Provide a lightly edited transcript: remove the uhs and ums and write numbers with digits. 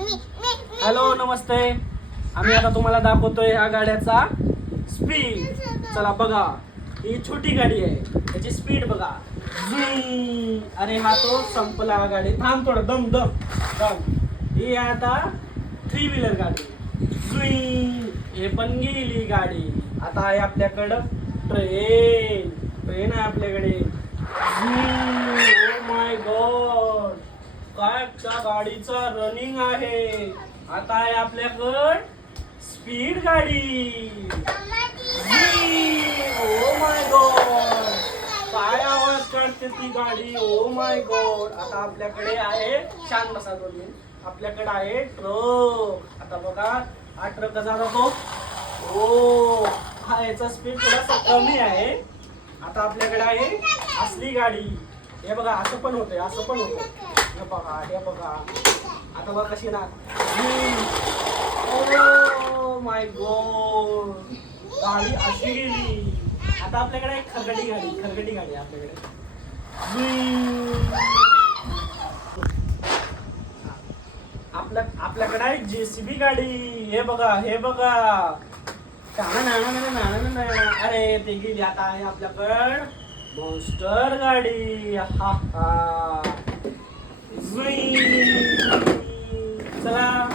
Hello नमस्ते. आम्ही आता तुम्हाला दाखवतोय ह्या गाड्याचा स्पीड. चला बघा, ही छोटी गाडी आहे, त्याची स्पीड बघा. अरे हा तो संपला गाडी. थांब थोडं, दम दम दम. ही आता 3 व्हीलर गाडी. हे पण गेली गाडी. आता आहे आपल्याकडं ट्रेन. ट्रेन आहे आपल्याकडे. ओ माय गॉड, काय त्या गाडीचा रनिंग आहे. आता आहे आपल्याकडं स्पीड गाडी. ओ माय गॉड, काय आवाज करते ती गाडी. Oh my God. आता आपल्याकडे आहे, शांत बसा दोन्ही. आपल्याकडे आहे ट्रक. आता बघा हा ट्रक कसा जातो. ओ हा, याचा स्पीड थोडासा कमी आहे. आता आपल्याकडे आहे असली गाडी. हे बघा, असं पण होतंय, असं पण होतंय. हे बघा, हे बघा. आता बघा कशी ना. ओ माय गॉड, गाडी अशी गेली. आता आपल्याकडे एक खरगडी गाडी. खरगडी गाडी आपल्याकडे. आपल्याकडे आहे जेसीबी गाडी. हे बघा, हे बघा. अरे ते गेली. आता आहे आपल्याकडं मॉन्स्टर गाडी. हा हा. चला.